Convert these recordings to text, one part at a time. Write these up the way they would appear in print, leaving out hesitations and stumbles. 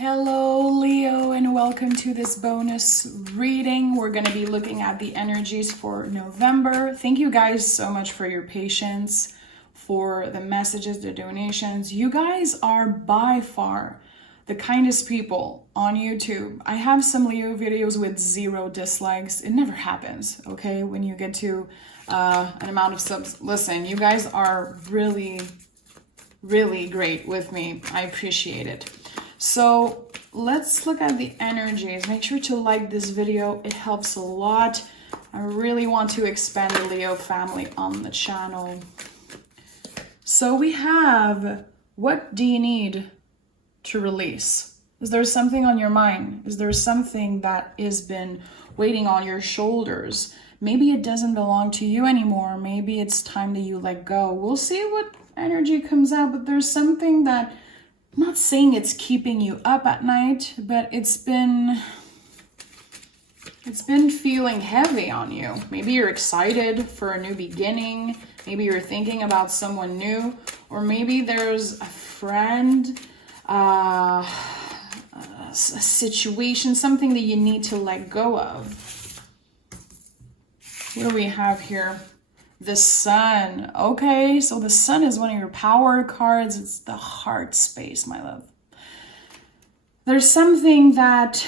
Hello, Leo, and welcome to this bonus reading. We're going to be looking at the energies for November. Thank you guys so much for your patience, for the messages, the donations. You guys are by far the kindest people on YouTube. I have some Leo videos with 0 dislikes. It never happens, okay? When you get to an amount of subs. Listen, you guys are really great with me. I appreciate it. So let's look at the energies. Make sure to like this video. It helps a lot. I really want to expand the Leo family on the channel. So we have, what do you need to release? Is there something on your mind? Is there something that has been waiting on your shoulders? Maybe it doesn't belong to you anymore. Maybe it's time that you let go. We'll see what energy comes out, but there's something that, I'm not saying it's keeping you up at night, but it's been feeling heavy on you. Maybe you're excited for a new beginning. Maybe you're thinking about someone new, or maybe there's a friend, a situation, something that you need to let go of. What do we have here? The Sun. Okay, so the Sun is one of your power cards. It's the heart space, my love. There's something that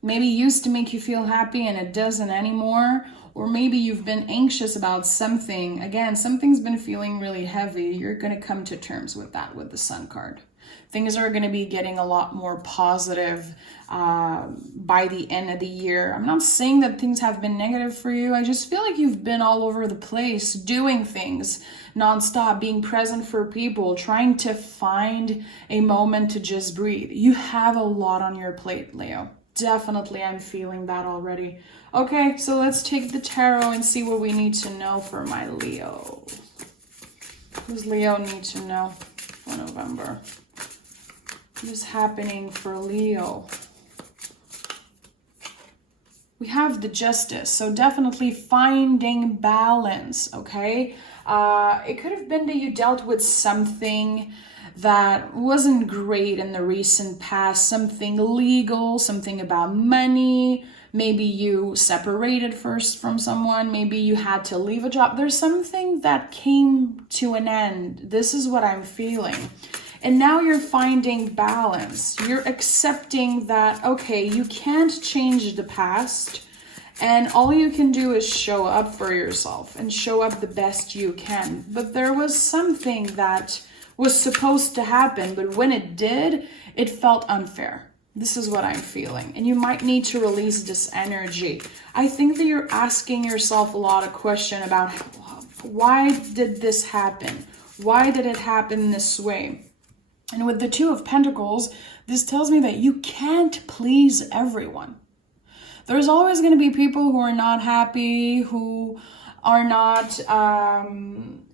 maybe used to make you feel happy and it doesn't anymore. Or maybe you've been anxious about something. Again, something's been feeling really heavy. You're going to come to terms with that with the Sun card. Things are going to be getting a lot more positive by the end of the year. I'm not saying that things have been negative for you. I just feel like you've been all over the place, doing things nonstop, being present for people, trying to find a moment to just breathe. You have a lot on your plate, Leo. Definitely, I'm feeling that already. Okay, so let's take the tarot and see what we need to know for my Leo. What does Leo need to know for November? What is happening for Leo? We have the Justice, so definitely finding balance, okay? It could have been that you dealt with something that wasn't great in the recent past, something legal, something about money. Maybe you separated first from someone. Maybe you had to leave a job. There's something that came to an end. This is what I'm feeling. And now you're finding balance. You're accepting that, okay, you can't change the past, and all you can do is show up for yourself and show up the best you can. But there was something that was supposed to happen, but when it did, it felt unfair. This is what I'm feeling. And you might need to release this energy. I think that you're asking yourself a lot of questions about why did this happen? Why did it happen this way? And with the Two of Pentacles, this tells me that you can't please everyone. There's always going to be people who are not happy, who are not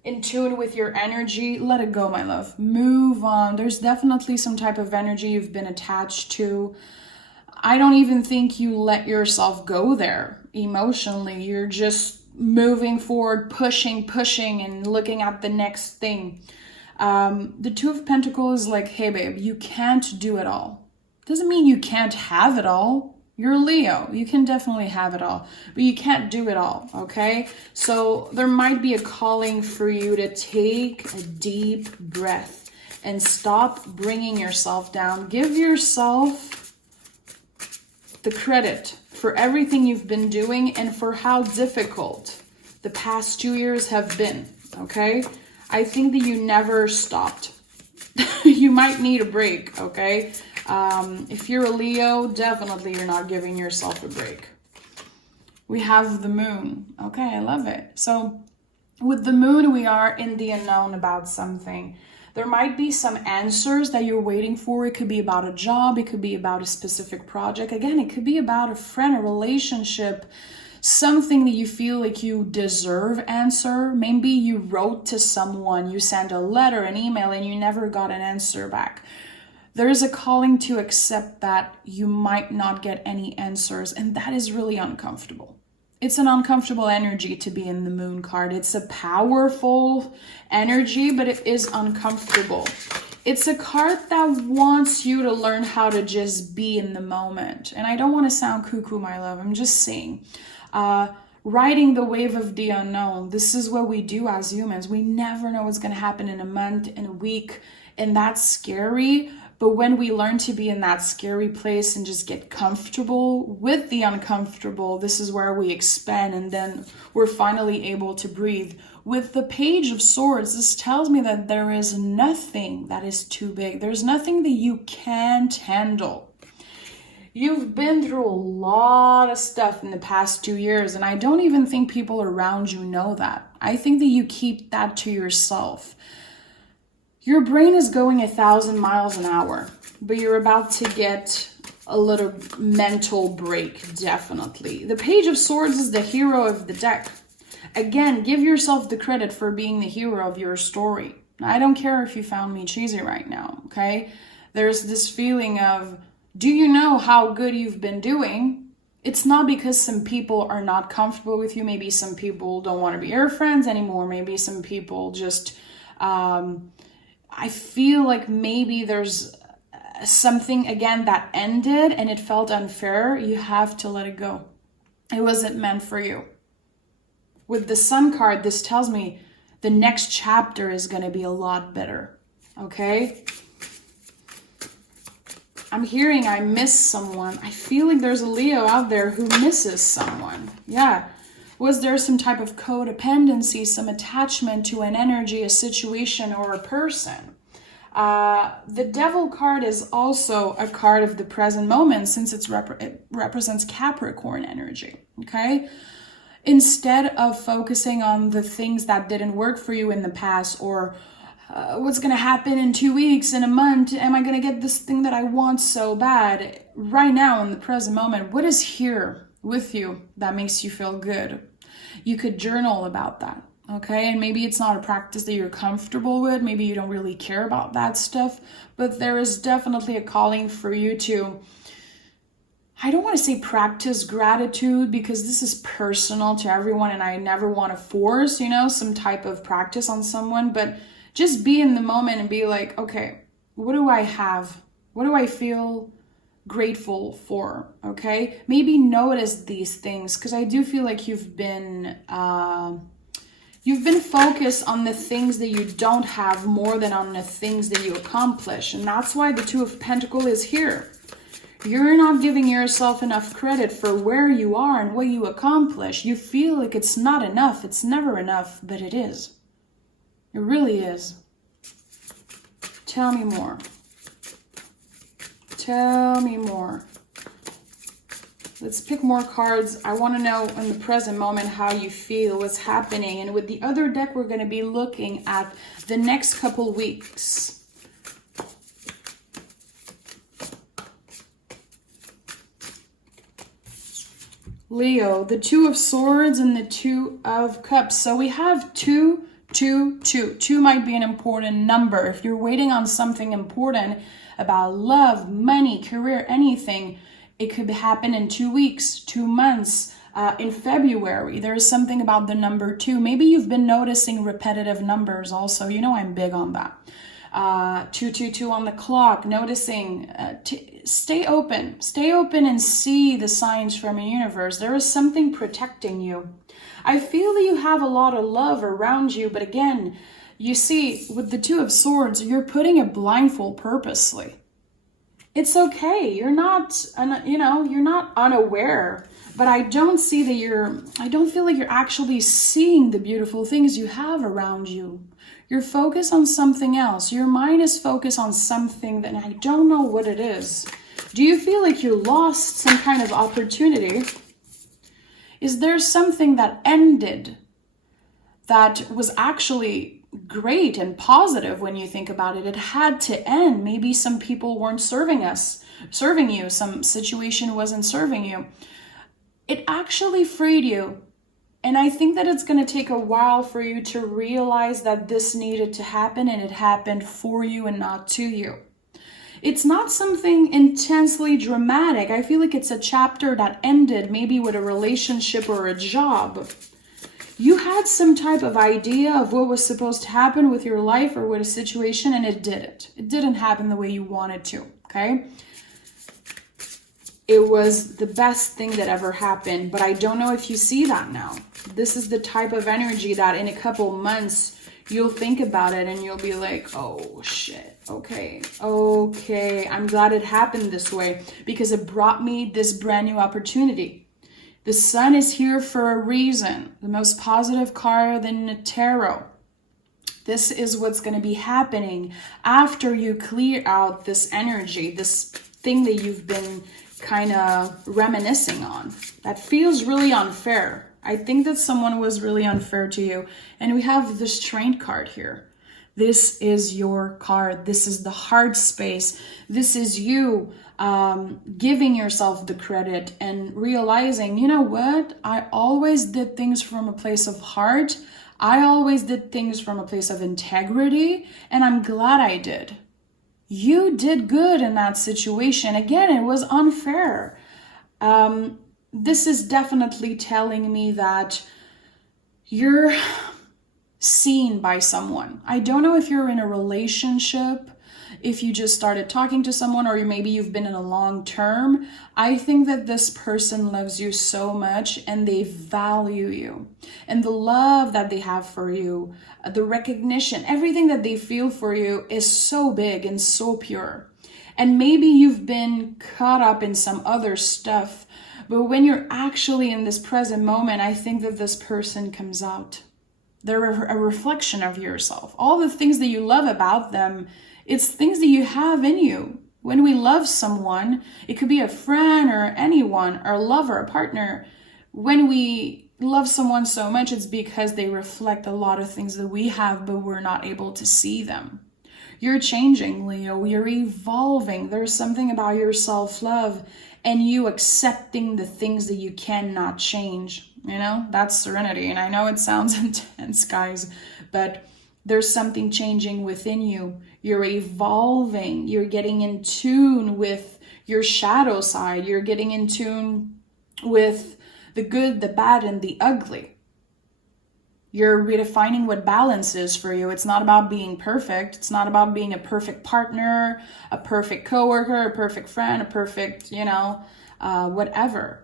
in tune with your energy. Let it go, my love. Move on. There's definitely some type of energy you've been attached to. I don't even think you let yourself go there emotionally. You're just moving forward, pushing, and looking at the next thing. The Two of Pentacles is like, hey babe, you can't do it all. Doesn't mean you can't have it all. You're Leo. You can definitely have it all, but you can't do it all, okay? So there might be a calling for you to take a deep breath and stop bringing yourself down. Give yourself the credit for everything you've been doing and for how difficult the past 2 years have been, okay? I think that you never stopped. You might need a break, okay? If you're a Leo, definitely you're not giving yourself a break. We have the Moon. Okay, I love it. So with the Moon, we are in the unknown about something. There might be some answers that you're waiting for. It could be about a job. It could be about a specific project. Again, it could be about a friend, a relationship, something that you feel like you deserve answer. Maybe you wrote to someone, you sent a letter, an email, and you never got an answer back. There is a calling to accept that you might not get any answers, and that is really uncomfortable. It's an uncomfortable energy to be in the Moon card. It's a powerful energy, but it is uncomfortable. It's a card that wants you to learn how to just be in the moment. And I don't want to sound cuckoo, my love. I'm just saying. Riding the wave of the unknown. This is what we do as humans. We never know what's going to happen in a month, in a week. And that's scary. But when we learn to be in that scary place and just get comfortable with the uncomfortable, this is where we expand, and then we're finally able to breathe. With the Page of Swords, this tells me that there is nothing that is too big. There's nothing that you can't handle. You've been through a lot of stuff in the past 2 years, and I don't even think people around you know that. I think that you keep that to yourself. Your brain is going 1,000 miles an hour, but you're about to get a little mental break, definitely. The Page of Swords is the hero of the deck. Again, give yourself the credit for being the hero of your story. I don't care if you found me cheesy right now, okay? There's this feeling of, do you know how good you've been doing? It's not because some people are not comfortable with you. Maybe some people don't want to be your friends anymore. Maybe some people just... I feel like maybe there's something, again, that ended and it felt unfair. You have to let it go. It wasn't meant for you. With the Sun card, this tells me the next chapter is going to be a lot better. Okay? I'm hearing I miss someone. I feel like there's a Leo out there who misses someone. Yeah. Was there some type of codependency, some attachment to an energy, a situation, or a person? The Devil card is also a card of the present moment, since it represents Capricorn energy, okay? Instead of focusing on the things that didn't work for you in the past, or what's going to happen in 2 weeks, in a month, am I going to get this thing that I want so bad? Right now, in the present moment, what is here with you that makes you feel good? You could journal about that, okay? And maybe it's not a practice that you're comfortable with. Maybe you don't really care about that stuff, but there is definitely a calling for you to, I don't want to say practice gratitude, because this is personal to everyone and I never want to force, some type of practice on someone, but just be in the moment and be like, okay, what do I have? What do I feel grateful for? Okay, maybe notice these things, because I do feel like you've been focused on the things that you don't have more than on the things that you accomplish, and that's why the Two of Pentacles is here. You're not giving yourself enough credit for where you are and what you accomplish. You feel like it's not enough. It's never enough, but it is. It really is. Tell me more. Tell me more. Let's pick more cards. I want to know in the present moment how you feel, what's happening. And with the other deck, we're going to be looking at the next couple weeks. Leo, the Two of Swords and the Two of Cups. So we have 2, 2, 2. 2 might be an important number. If you're waiting on something important about love, money, career, anything, it could happen in 2 weeks, 2 months, in February. There is something about the number 2. Maybe you've been noticing repetitive numbers also. I'm big on that. 222 on the clock, noticing, stay open and see the signs from the universe. There is something protecting you. I feel that you have a lot of love around you, but again, you see, with the Two of Swords, you're putting a blindfold purposely. It's okay. You're not unaware, but I don't feel like you're actually seeing the beautiful things you have around you. You're focused on something else. Your mind is focused on something that I don't know what it is. Do you feel like you lost some kind of opportunity? Is there something that ended that was actually great and positive when you think about it? It had to end. Maybe some people weren't serving you. Some situation wasn't serving you. It actually freed you. And I think that it's going to take a while for you to realize that this needed to happen, and it happened for you and not to you. It's not something intensely dramatic. I feel like it's a chapter that ended maybe with a relationship or a job. You had some type of idea of what was supposed to happen with your life or with a situation, and it didn't. It didn't happen the way you wanted to, okay? It was the best thing that ever happened, but I don't know if you see that now. This is the type of energy that in a couple months, you'll think about it and you'll be like, oh shit, okay, I'm glad it happened this way because it brought me this brand new opportunity. The sun is here for a reason. The most positive card in the tarot. This is what's going to be happening after you clear out this energy, this thing that you've been kind of reminiscing on. That feels really unfair. I think that someone was really unfair to you. And we have the Strength card here. This is your card. This is the heart space. This is you giving yourself the credit and realizing, you know what? I always did things from a place of heart. I always did things from a place of integrity, and I'm glad I did. You did good in that situation. Again, it was unfair. This is definitely telling me that you're seen by someone. I don't know if you're in a relationship, if you just started talking to someone, or maybe you've been in a long term. I think that this person loves you so much and they value you. And the love that they have for you, the recognition, everything that they feel for you is so big and so pure. And maybe you've been caught up in some other stuff, but when you're actually in this present moment, I think that this person comes out. They're a reflection of yourself. All the things that you love about them, it's things that you have in you. When we love someone, it could be a friend or anyone, or a lover, a partner. When we love someone so much, it's because they reflect a lot of things that we have, but we're not able to see them. You're changing, Leo. You're evolving. There's something about your self-love and you accepting the things that you cannot change. You know, that's serenity. And I know it sounds intense, guys, but there's something changing within you. You're evolving. You're getting in tune with your shadow side. You're getting in tune with the good, the bad, and the ugly. You're redefining what balance is for you. It's not about being perfect. It's not about being a perfect partner, a perfect coworker, a perfect friend, a perfect, whatever.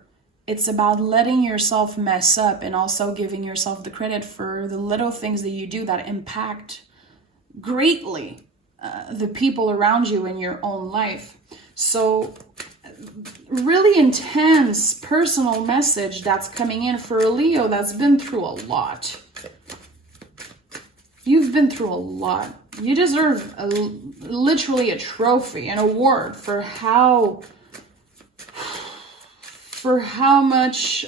It's about letting yourself mess up and also giving yourself the credit for the little things that you do that impact greatly the people around you in your own life. So really intense personal message that's coming in for a Leo that's been through a lot. You've been through a lot. You deserve literally a trophy, an award for how much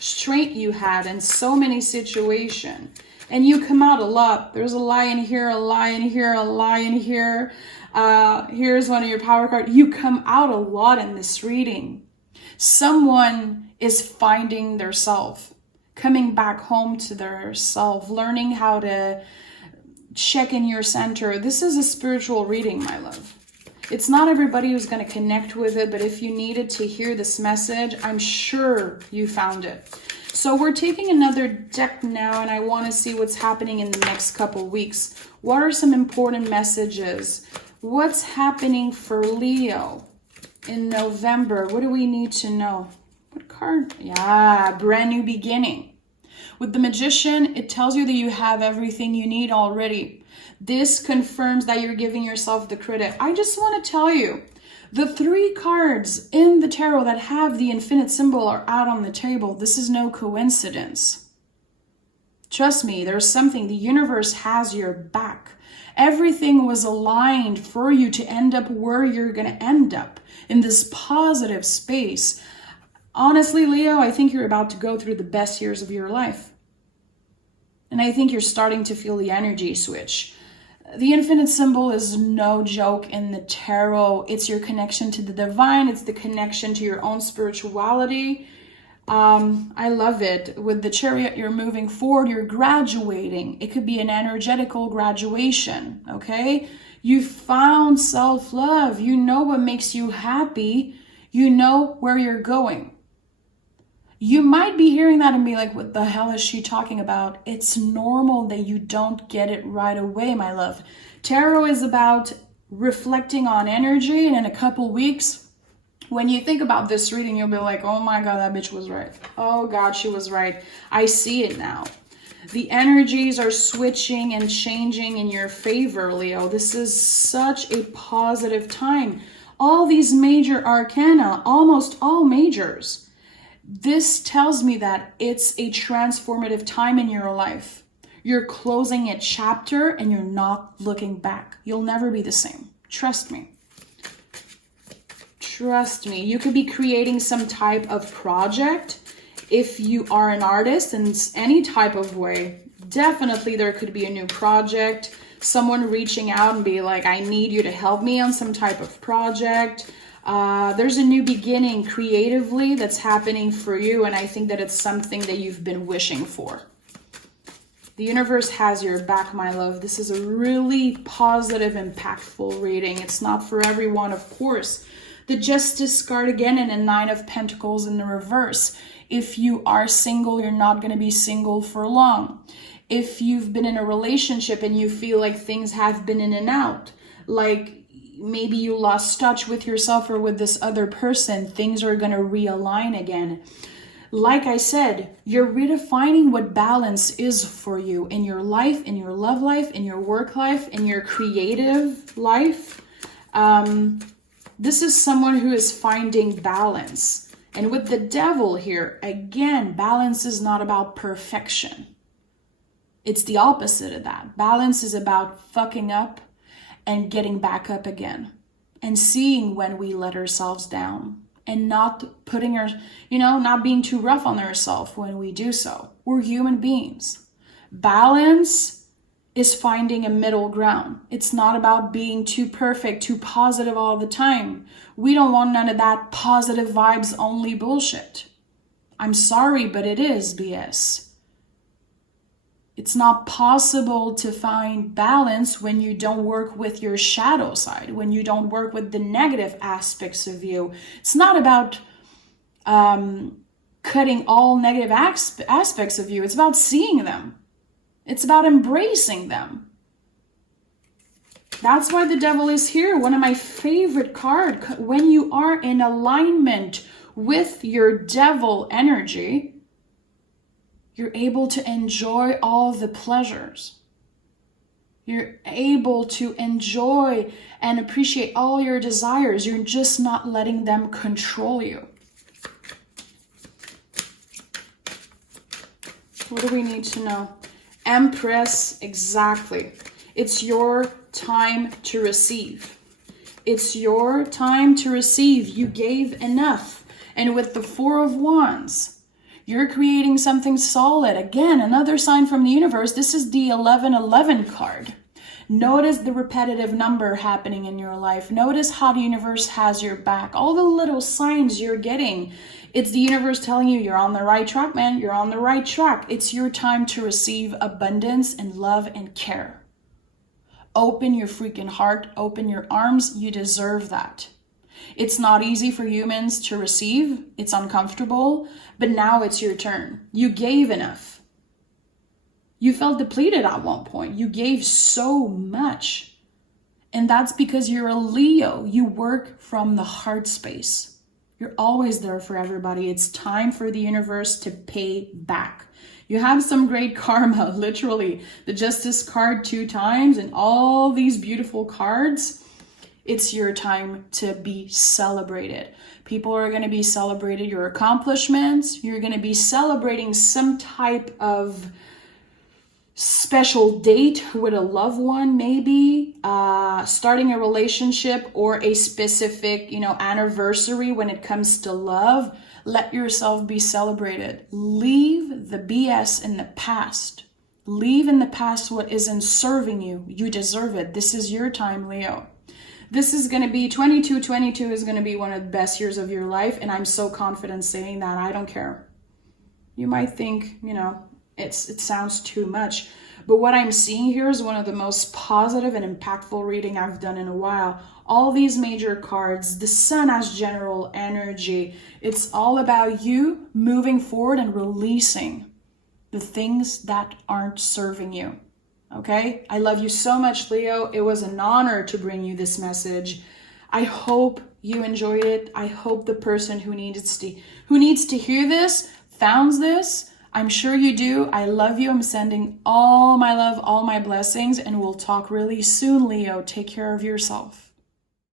strength you had in so many situations. And you come out a lot. There's a lie in here, a lie in here, a lie in here. Here's one of your power cards. You come out a lot in this reading. Someone is finding their self, coming back home to their self, learning how to check in your center. This is a spiritual reading, my love. It's not everybody who's going to connect with it, but if you needed to hear this message, I'm sure you found it. So we're taking another deck now, and I want to see what's happening in the next couple weeks. What are some important messages? What's happening for Leo in November? What do we need to know? What card? Yeah, brand new beginning. With the Magician, it tells you that you have everything you need already. This confirms that you're giving yourself the credit. I just want to tell you, the 3 cards in the tarot that have the infinite symbol are out on the table. This is no coincidence. Trust me, there's something. The universe has your back. Everything was aligned for you to end up where you're going to end up, in this positive space. Honestly, Leo, I think you're about to go through the best years of your life. And I think you're starting to feel the energy switch. The infinite symbol is no joke in the tarot. It's your connection to the divine. It's the connection to your own spirituality. I love it. With the Chariot, you're moving forward. You're graduating. It could be an energetical graduation, okay? You found self-love. You know what makes you happy. You know where you're going. You might be hearing that and be like, what the hell is she talking about? It's normal that you don't get it right away, my love. Tarot is about reflecting on energy, and in a couple weeks, when you think about this reading, you'll be like, oh my God, that bitch was right. Oh God, she was right. I see it now. The energies are switching and changing in your favor, Leo. This is such a positive time. All these major arcana, almost all majors, this tells me that it's a transformative time in your life. You're closing a chapter and you're not looking back. You'll never be the same. Trust me. Trust me. You could be creating some type of project. If you are an artist in any type of way, definitely there could be a new project. Someone reaching out and be like, I need you to help me on some type of project. There's a new beginning creatively that's happening for you, and I think that it's something that you've been wishing for. The universe has your back, my love. This is a really positive, impactful reading. It's not for everyone, of course. The Justice card again, and a Nine of Pentacles in the reverse. If you are single, you're not going to be single for long. If you've been in a relationship and you feel like things have been in and out, like maybe you lost touch with yourself or with this other person, things are going to realign again. Like I said, you're redefining what balance is for you in your life, in your love life, in your work life, in your creative life. This is someone who is finding balance. And with the Devil here, again, balance is not about perfection. It's the opposite of that. Balance is about fucking up and getting back up again, and seeing when we let ourselves down, and not putting our, not being too rough on ourselves when we do so. We're human beings. Balance is finding a middle ground. It's not about being too perfect, too positive all the time. We don't want none of that positive vibes only bullshit. I'm sorry, but it is BS. It's not possible to find balance when you don't work with your shadow side, when you don't work with the negative aspects of you. It's not about cutting all negative aspects of you. It's about seeing them. It's about embracing them. That's why the Devil is here. One of my favorite cards. When you are in alignment with your Devil energy, you're able to enjoy all the pleasures. You're able to enjoy and appreciate all your desires. You're just not letting them control you. What do we need to know? Empress, exactly. It's your time to receive. It's your time to receive. You gave enough. And with the Four of Wands, you're creating something solid. Again, another sign from the universe. This is the 1111 card. Notice the repetitive number happening in your life. Notice how the universe has your back. All the little signs you're getting. It's the universe telling you you're on the right track, man. You're on the right track. It's your time to receive abundance and love and care. Open your freaking heart. Open your arms. You deserve that. It's not easy for humans to receive. It's uncomfortable, but now it's your turn. You gave enough. You felt depleted at one point. You gave so much. And that's because you're a Leo. You work from the heart space. You're always there for everybody. It's time for the universe to pay back. You have some great karma, literally. The Justice card 2 times and all these beautiful cards. It's your time to be celebrated. People are going to be celebrating your accomplishments. You're going to be celebrating some type of special date with a loved one, maybe starting a relationship or a specific, anniversary when it comes to love. Let yourself be celebrated. Leave the BS in the past. Leave in the past what isn't serving you. You deserve it. This is your time, Leo. This is going to be 22 is going to be one of the best years of your life. And I'm so confident saying that. I don't care. You might think, it sounds too much. But what I'm seeing here is one of the most positive and impactful reading I've done in a while. all these major cards, the sun as general energy. It's all about you moving forward and releasing the things that aren't serving you. Okay? I love you so much, Leo. It was an honor to bring you this message. I hope you enjoyed it. I hope the person who needs to hear this found this. I'm sure you do. I love you. I'm sending all my love, all my blessings, and we'll talk really soon, Leo. Take care of yourself.